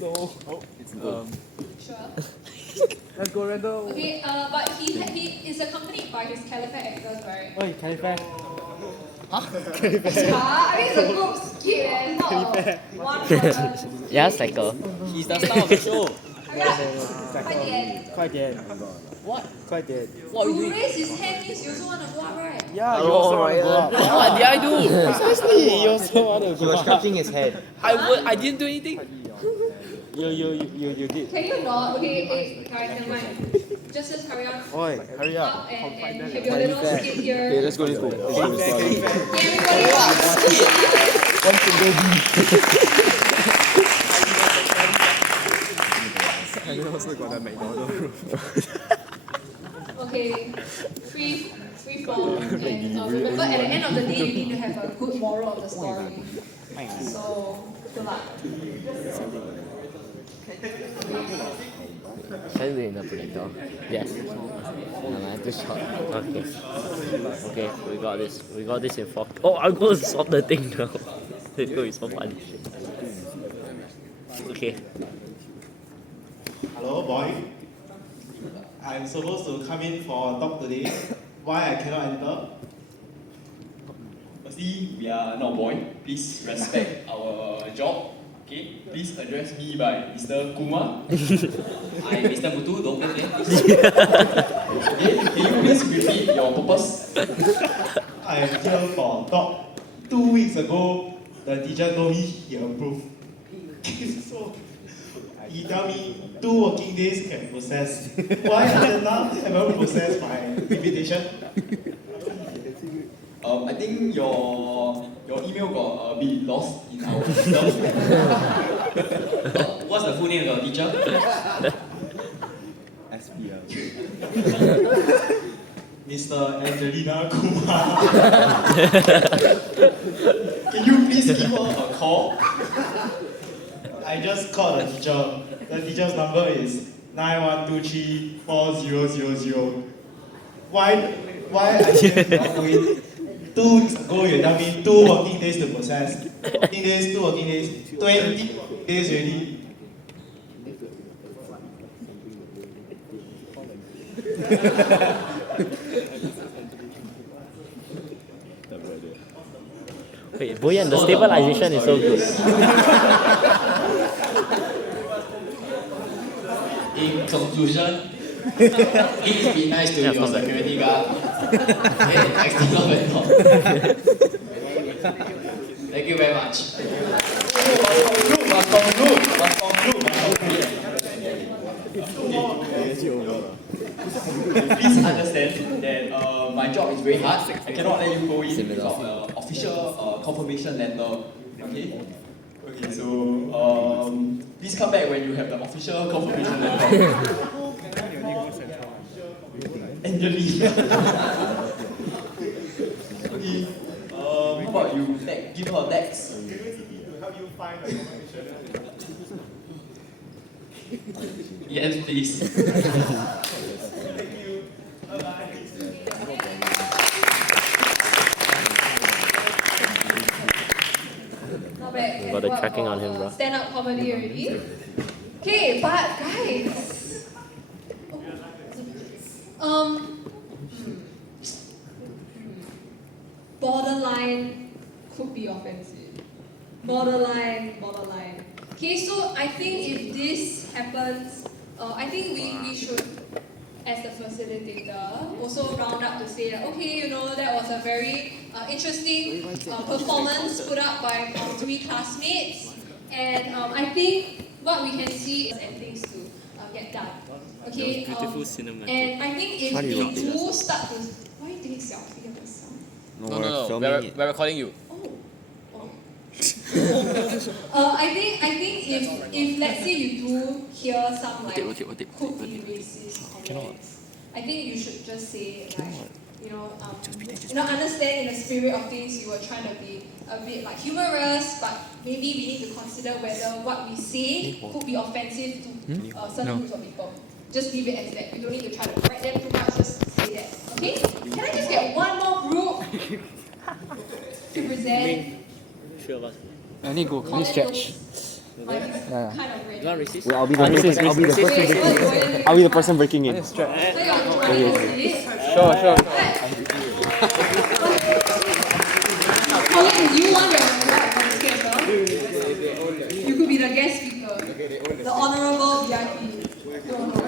No. It's no. Sure. Let's go, Randall. Okay, but he is accompanied by his caliper actors, right? Oi, Califair. Yeah, I mean it's a group skit and not a one person. Yeah, cycle. He's the star of the show. Hurry up, 快点. 快点. What? 快点. What are you You doing? raise his hand means you also want to go up, right? Yeah, you also want to go up. What did I do? Precisely, you also want to He go was up. scratching his head. I didn't do anything. You did. Can you not? Okay, hey, guys, never mind. Just carry on. Oi, hurry up. Up and have your little skit here. Okay, let's go. Okay, everybody up. One single I also got the McDonald's. Okay, free form. And remember, at the end of the day, you need to have a good moral of the story. So, good luck. Can we in the projector? Yes. No, I too short. Okay. Okay, we got this. We got this in 4. Oh, I'm going to swap the thing now. Let's go, it's so funny. Okay. Hello, boy. I'm supposed to come in for a talk today. Why I cannot enter? Firstly, we are not boy. Please respect our job. Okay, please address me by Mr. Kumar. I'm Mr. Mutu, don't play please. Okay, can you please repeat your purpose? I am here for a talk. 2 weeks ago, the teacher told me he approved. So, he tell me 2 working days can process. Why until now haven't processed my invitation? I think your email got a bit lost in our system. What's the full name of your teacher? SPL. Mr. Angelina Kumar. Can you please give her a call? I just called the teacher. The teacher's number is 91234000. Why I can't not wait? 2 weeks ago you tell me 2 working days to process. 2 working days, 20 days already. Wait, Boyan, the stabilization is so good. In conclusion, please be nice to Yeah, your not bad. security guard. Hey, external vendor. Thank you very much. Must conclude. Please understand that my job is very hard. I cannot let you go in without official confirmation letter. Okay? Okay, so please come back when you have the official confirmation letter. Angelina. Okay. How about you give her a text? Help you find the information. Yes, please. Thank you. Bye-bye. Not bad. We got the tracking on him, bro. Stand-up comedy already. Okay, but guys, borderline could be offensive. Borderline. Okay, so I think if this happens, I think we should, as the facilitator, also round up to say that, okay, you know, that was a very interesting performance put up by our 3 classmates. And I think what we can see is and things to get done. Okay, and I think if we do start to, why are you taking selfie of yourself? No. We're recording you. I think if let's say you do hear some like could be racist comments, I think you should just say like understand in the spirit of things you were trying to be a bit like humorous, but maybe we need to consider whether what we say could be offensive to certain groups of people. Just leave it as that. You don't need to try to correct them too much. Just say that. Okay? Can I just get one more group to present? Three of us. I need to go. Can you stretch? My kind of ready. not racist? I'll be the person. I'll be the person. Wait, what you going I'll be the person breaking in. So you're trying to do it? Sure. Colin, do you want the speaker? You could be the guest speaker. The honorable VIP. No.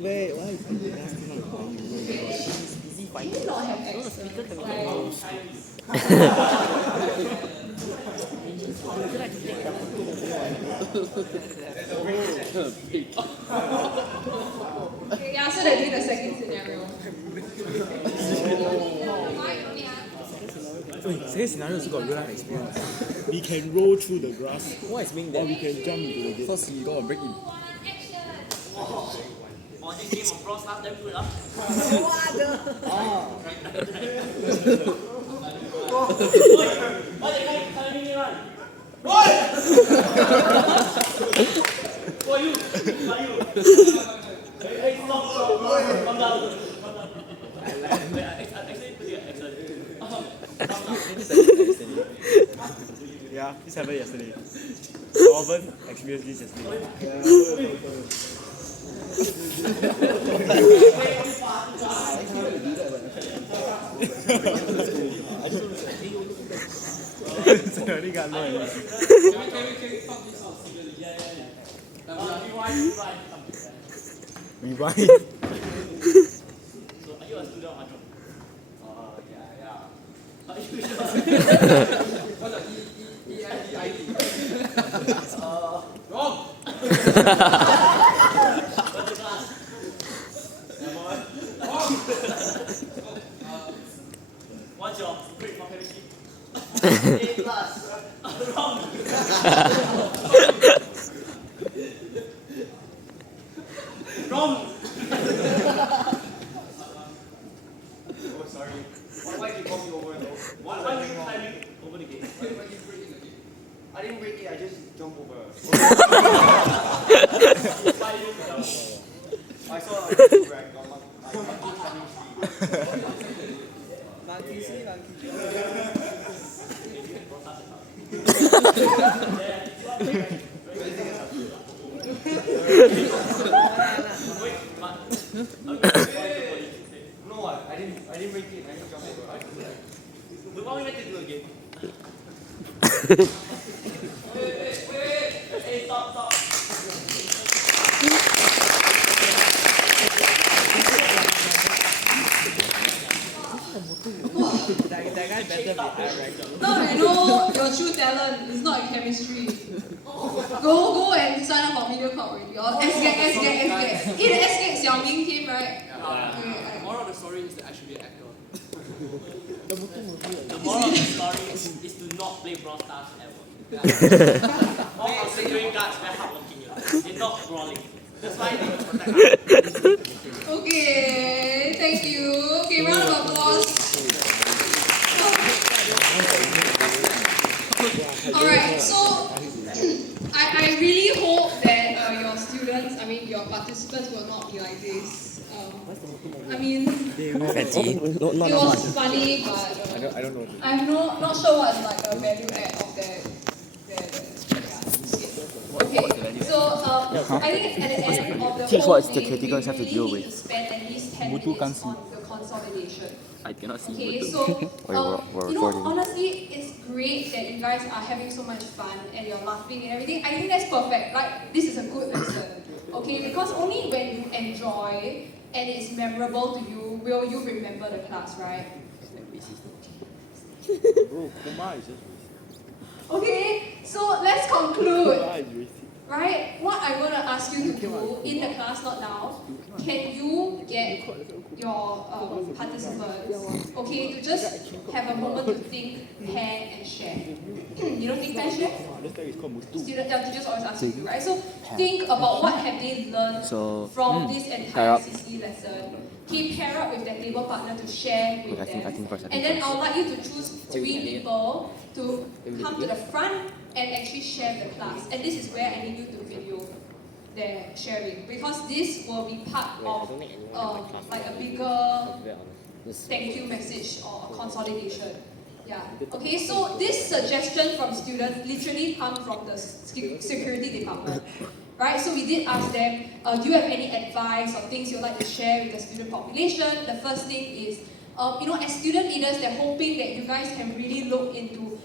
Wait, why is he Can you not have accent? Okay, yeah, so they're doing the second scenario. Wait, second scenario also got real life experience. We can roll through the grass. What is mean that? Or we can jump into the gate. First, we gotta break in. On this game of Brawl Stars, damn good ah. What the guy telling me one? For you. Hey, stop. Come down. Yeah, this happened yesterday. Norman experienced this yesterday. Already got no idea. Rewind. So, are you a student or not? Yeah. Are you wrong! What's your grade for chemistry? A+. Wrong! Wrong! Oh, sorry. Why did you call me over though? Why were you climbing over the gate? Why you breaking the gate? I didn't break it, I just jumped over. Why did you jump? I saw a rag on my No, I didn't break it, I just jumped over. What are we meant to do again? wait. Hey, stop. Now you know your true talent is not in chemistry. Go and sign up for Mediacorp already. Or SGAG. In SGAG, Xiaoming came, right? The moral of the story is that I should be an actor. The moral of the story is to not play Brawl Stars ever. All our security guards very hardworking. They're not brawling. That's why they will protect us. Okay, thank you. Okay, round of applause. Alright, so I really hope that your students, your participants will not be like this. It was funny, but I don't know. I'm not sure what's like the value add of their okay, so I think at the end of the Here's whole what thing, the we categories have to really deal need with. to spend at least 10 Mutu minutes can't see. on the consolidation. I cannot see Okay, Mutu. so we're you know, recording. honestly, it's great that you guys are having so much fun and you're laughing and everything. I think that's perfect. Like, this is a good lesson. Okay, because only when you enjoy and it's memorable to you will you remember the class, right? Bro, Kumar is just Okay, so let's conclude. Kumar is racist. Right? What I'm going to ask you to do in the class, not now, can you get your participants, okay, to just have a moment to think, pair, and share. You don't think, pair, share? This tag is called Mutu. Teachers always ask you to, right? So think about what have they learned from this entire CC lesson. Okay, pair up with their table partner to share with them. And then I would like you to choose 3 people to come to the front and actually share the class. And this is where I need you to video their sharing, because this will be part of like a bigger thank you message or a consolidation. Yeah. Okay, so this suggestion from students literally come from the security department. Right, so we did ask them, do you have any advice or things you'd like to share with the student population? The first thing is, as student leaders, they're hoping that you guys can really look into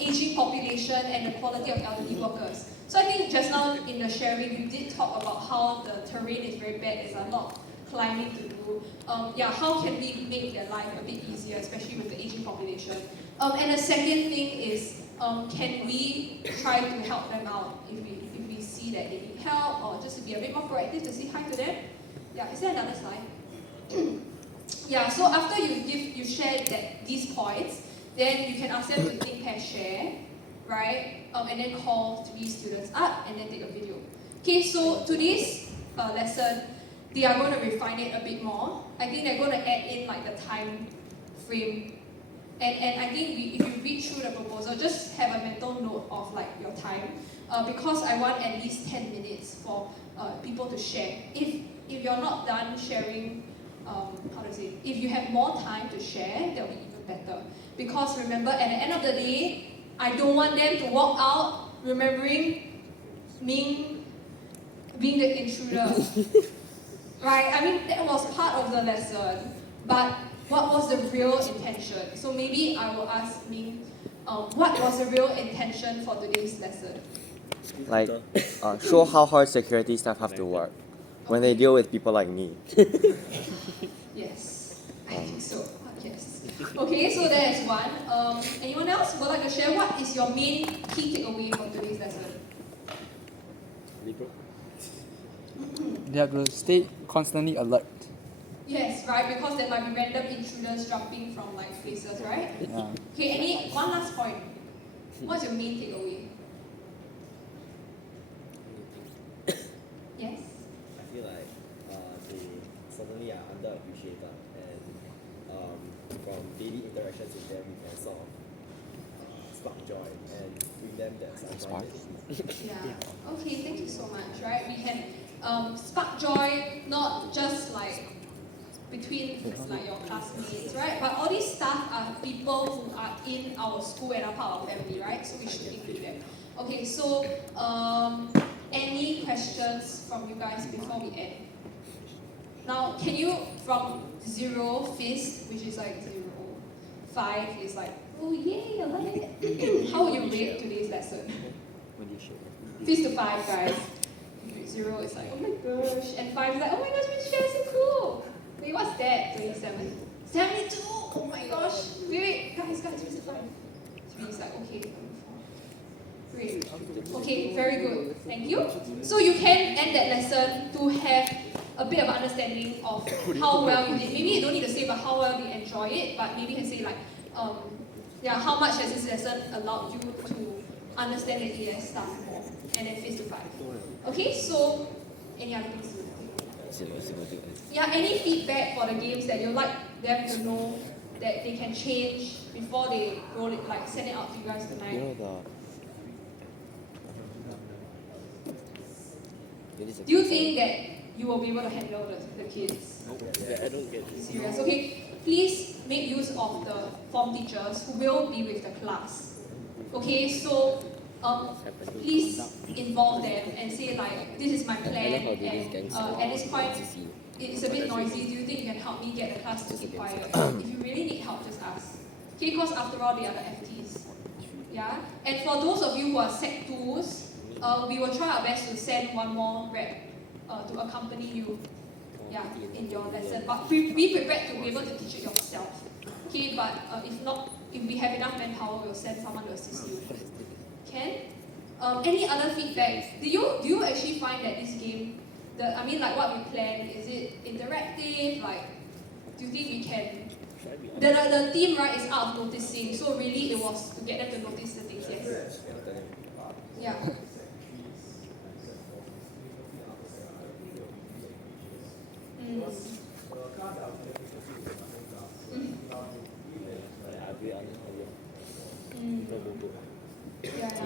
aging population and the quality of elderly workers. So I think just now in the sharing, you did talk about how the terrain is very bad, there's a lot of climbing to do. How can we make their life a bit easier, especially with the aging population? And the second thing is, can we try to help them out if we see that they need help, or just to be a bit more proactive to say hi to them? Yeah, is there another slide? Yeah, so after you shared these points, then you can ask them to think, pair, share, right? And then call 3 students up and then take a video. Okay, so today's lesson, they are going to refine it a bit more. I think they're going to add in like the time frame. And I think if you read through the proposal, just have a mental note of like your time, because I want at least 10 minutes for people to share. If you're not done sharing, if you have more time to share, that'll be even better. Because remember, at the end of the day, I don't want them to walk out remembering being the intruder. Right? I mean, that was part of the lesson, but what was the real intention? So maybe I will ask Ming, what was the real intention for today's lesson? Like, show how hard security staff have to work when they deal with people like me. Yes, I think so. Yes. Okay, so there is one. Anyone else would like to share what is your main key takeaway from today's lesson? They have to stay constantly alert. Yes, right, because there might be random intruders jumping from like places, right? Yeah. Okay, one last point. What's your main takeaway? Yes? I feel like they certainly are underappreciated, and from daily interactions with them, we can sort of spark joy and bring them that sunshine. Yeah. Okay, thank you so much, right? We can spark joy, not just like between like your classmates, right? But all these staff are people who are in our school and are part of our family, right? So we should include them. Okay, so any questions from you guys before we end? Now, can you, from 0, fist, which is like 0, 5 is like, oh yay, I love it. How would you rate today's lesson? Fist to 5, guys. 0 is like, oh my gosh, and 5 is like, oh my gosh, Miss Cher, so cool. Wait, what's that? 27. 72! Oh my gosh. Wait, guys, 3 is 5. 3 is like, okay. 4. Great. Okay, very good. Thank you. So you can end that lesson to have a bit of an understanding of how well you did. Maybe you don't need to say about how well you enjoy it, but maybe you can say like, how much has this lesson allowed you to understand the ES stuff more, and then face to 5. Okay, so any other things? Yeah, any feedback for the games that you'd like them to know that they can change before they roll it, like send it out to you guys tonight? Do you think that you will be able to handle the kids? Yeah, I don't get it. Serious? Okay, please make use of the form teachers who will be with the class. Okay, so please involve them and say like, this is my plan, and at this point, it's a bit noisy. Do you think you can help me get the class to keep quiet? If you really need help, just ask. Okay, because after all, they are the FTs. Yeah? And for those of you who are Sec 2s, we will try our best to send one more rep to accompany you in your lesson. But be prepared to be able to teach it yourself. Okay, but if we have enough manpower, we'll send someone to assist you. Can? Any other feedback? Do you actually find that this game, like what we planned, is it interactive? Like, do you think we can? The theme, right, is out of noticing. So really, it was to get them to notice the things. Yes. Yeah.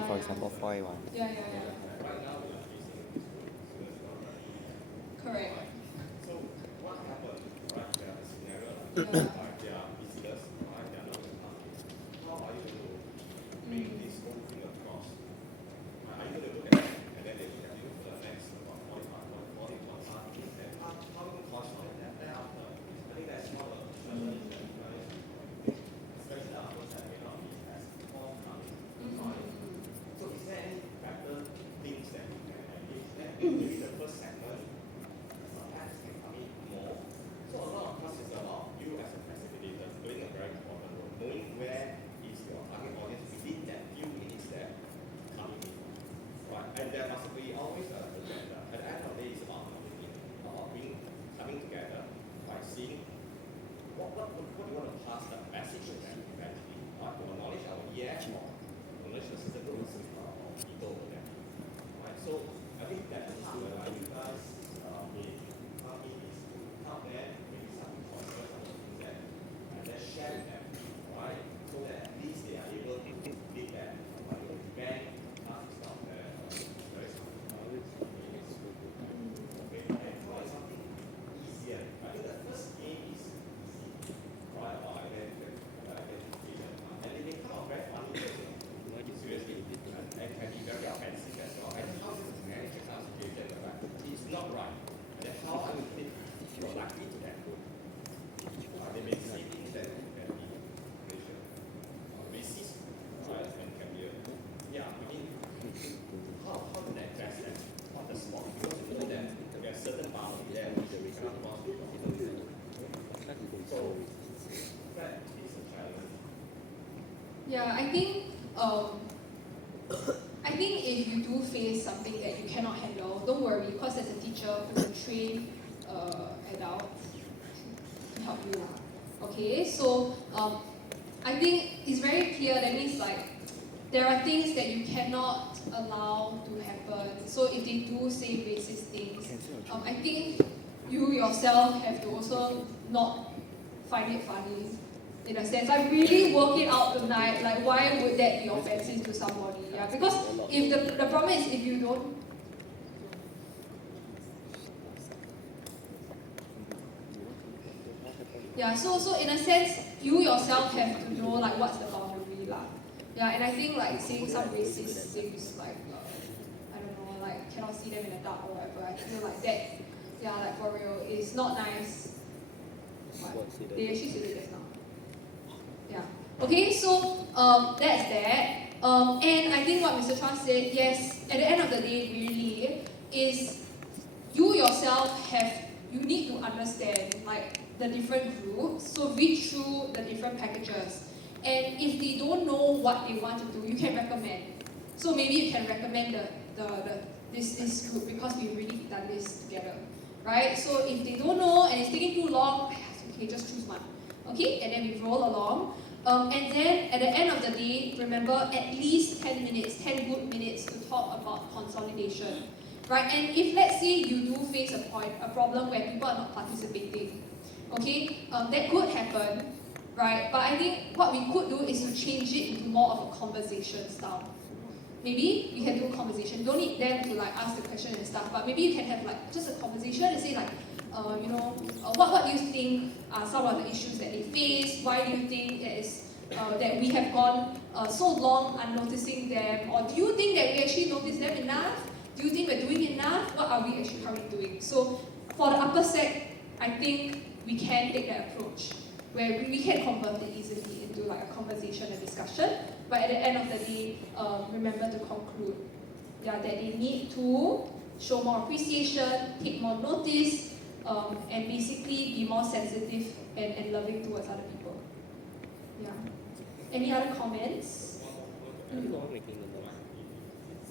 For example, 4A1. Yeah. Correct. Yeah. Yeah, I think if you do face something that you cannot handle, don't worry, because as a teacher, we will train adults to help you. Okay, so I think it's very clear. That means like there are things that you cannot allow to happen. So if they do say racist things, I think you yourself have to also not find it funny. In a sense, I really work it out tonight. Like, why would that be offensive to somebody? Yeah, because if the problem is if you don't. Yeah, so in a sense, you yourself have to know like what's the boundary lah. Yeah, and I think like saying some racist things like I don't know, like cannot see them in the dark or whatever. I feel like that, yeah, like for real, is not nice. But they actually said it just now. Yeah. Okay, so that's that. And I think what Mr. Chua said, yes, at the end of the day, really, is you yourself you need to understand like the different groups, so read through the different packages. And if they don't know what they want to do, you can recommend. So maybe you can recommend this group because we've really done this together, right? So if they don't know and it's taking too long, okay, just choose one. Okay, and then we roll along. And then at the end of the day, remember at least 10 minutes, 10 good minutes to talk about consolidation, right? And if let's say you do face a problem where people are not participating, okay, that could happen, right? But I think what we could do is to change it into more of a conversation style. Maybe you can do a conversation. You don't need them to like ask the question and stuff, but maybe you can have like just a conversation and say like, what do you think are some of the issues that they face? Why do you think that we have gone so long unnoticing them? Or do you think that we actually notice them enough? Do you think we're doing enough? What are we actually currently doing? So for the upper sec, I think we can take that approach where we can convert it easily into like a conversation, a discussion. But at the end of the day, remember to conclude that they need to show more appreciation, take more notice, and basically be more sensitive and loving towards other people. Yeah. Any other comments?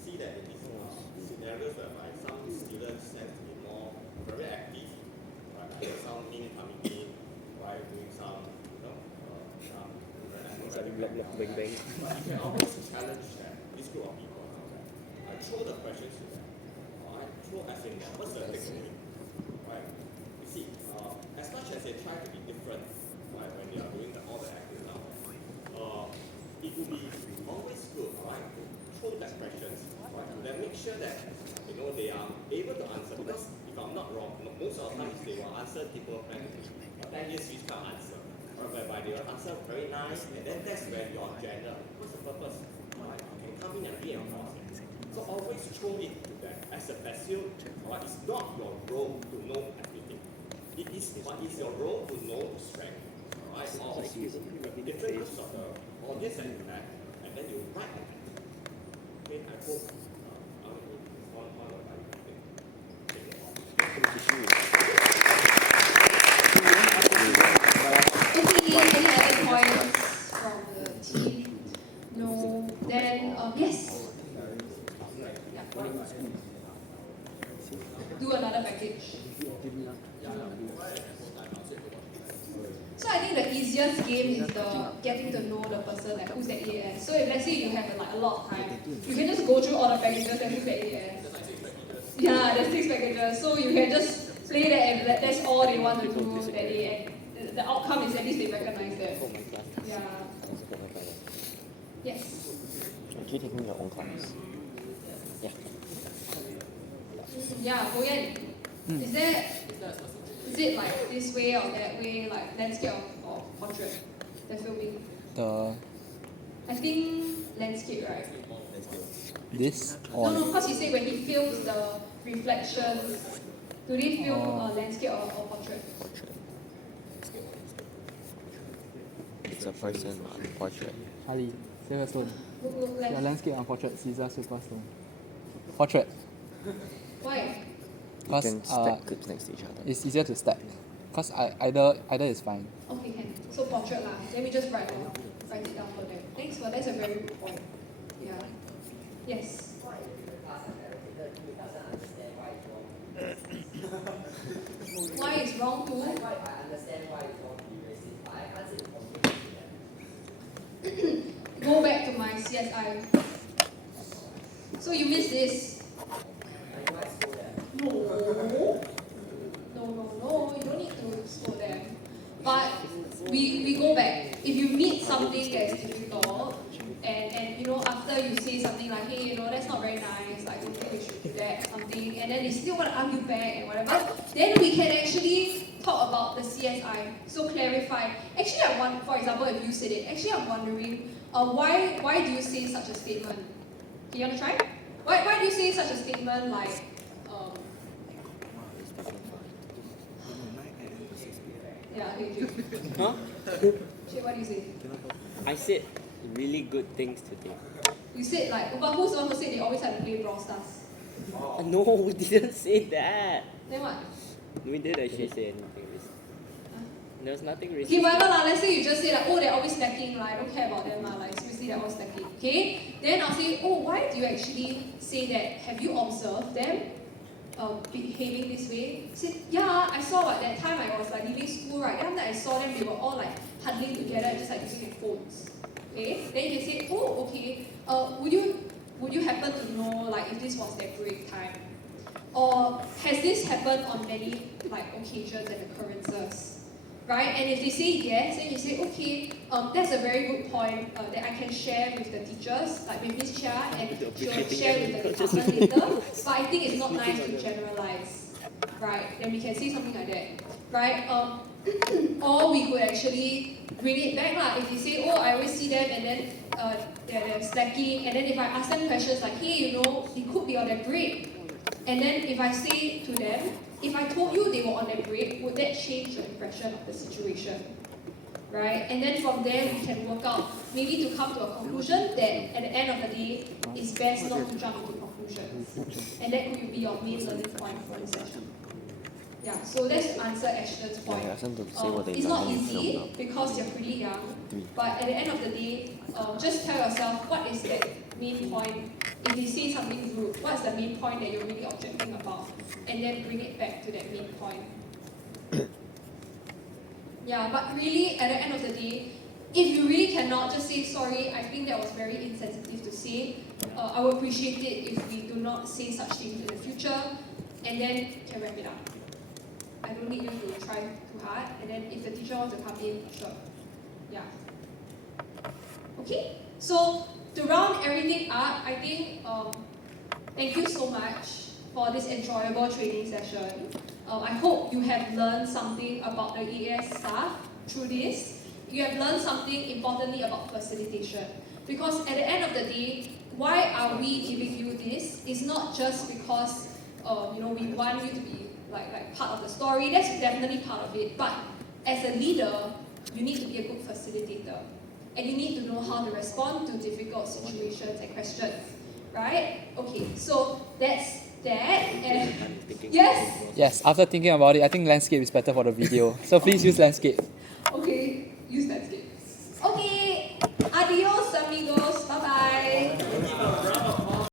See that in these scenarios whereby some students have to be more very active, right? Some mini committee, right? Doing some, but you can always challenge this group of people. I throw the questions to them. What's the takeaway? Right? You see, as much as they try to be different, right, when they are doing all the acting now, it would be always good, right, to throw that questions, right, to then make sure that they are able to answer. Because if I'm not wrong, most of the times they will answer people frankly, but then you switch the answer, right, whereby they will answer very nice, and then that's where your agenda. What's the purpose? Right? You can come in and reinforce it. So always throw it to them as a facile. Right? It's not your role to know everything. But it's your role to know the strength, right? Or different groups of the audience that you have, and then you write on it. Okay, I hope one of my Any other points from the team? No. Then yes. Do another package. So I think the easiest game is the getting to know the person, like who's the AS. So if let's say you have like a lot of time, you can just go through all the packages and who's the AS. Yeah, there's 6 packages. So you can just play that and that's all they want to do that day. And the outcome is at least they recognize them. Yeah. Yes. Are you taking your own class? Yeah. Yeah, Boyan. Is it like this way or that way, like landscape or portrait? The filming. I think landscape, right? This No, because you say when he films the reflections, do they film landscape or portrait? It's a person portrait. Ali, Silverstone. Look Your landscape and portrait, Caesar Superstone. Portrait. Why? You can stack clips next to each other. It's easier to stack. Because either is fine. Okay, can. So portrait lah. Then we just write it down for them. Thanks for that's a very good point. Yeah. Yes. Why is wrong too? I understand why it's wrong to be racist, but I can't say completely. Go back to my CSI. So you missed this. No. No. You don't need to scold them. But we go back. If you meet something that's difficult, and you know, after you say something like, hey, you know, that's not very nice, like, I don't think we should do that, something, and then they still want to argue back and whatever, then we can actually talk about the CSI. So clarify. Actually, for example, if you said it, actually I'm wondering, why do you say such a statement? Do you want to try? Why do you say such a statement like, yeah, okay, Jay. Huh? Jay, what do you say? I said really good things today. You said like, but who's the one who said they always have to play Brawl Stars? No, we didn't say that. Then what? We didn't actually say anything racist. There was nothing racist. Okay, whatever lah. Let's say you just say like, oh, they're always slacking, like, I don't care about them lah. Like, seriously, they're always slacking. Okay? Then I'll say, oh, why do you actually say that? Have you observed them behaving this way? Say, yeah, I saw at that time I was like leaving school, right? Then I saw them, they were all like huddling together, just like using their phones. Okay? Then you can say, oh, okay. Would you happen to know like if this was their break time? Or has this happened on many like occasions and occurrences? Right? And if they say yes, then you say, okay, that's a very good point that I can share with the teachers, like with Ms. Chia, and she'll share with the department later. But I think it's not nice to generalize. Right? Then we can say something like that. Right? Or we could actually bring it back lah. If they say, oh, I always see them and then they're slacking, and then if I ask them questions like, hey, you know, it could be on their break. And then if I say to them, if I told you they were on their break, would that change your impression of the situation? Right? And then from there, we can work out, maybe to come to a conclusion that at the end of the day, it's best not to jump into conclusions. And that could be your main learning point for this session. Yeah, so that's to answer Ashton's point. It's not easy because you're pretty young, but at the end of the day, just tell yourself what is that main point. If they say something rude, what's the main point that you're really objecting about? And then bring it back to that main point. Yeah, but really, at the end of the day, if you really cannot, just say, sorry, I think that was very insensitive to say. I would appreciate it if we do not say such things in the future, and then can wrap it up. I don't need you to try too hard, and then if the teacher wants to come in, sure. Yeah. Okay, so to round everything up, I think, thank you so much for this enjoyable training session. I hope you have learned something about the EAS staff through this. You have learned something importantly about facilitation. Because at the end of the day, why are we giving you this? It's not just because we want you to be like part of the story. That's definitely part of it. But as a leader, you need to be a good facilitator. And you need to know how to respond to difficult situations and questions. Right? Okay, so that's that. And yes? Yes, after thinking about it, I think landscape is better for the video. So please use landscape. Okay.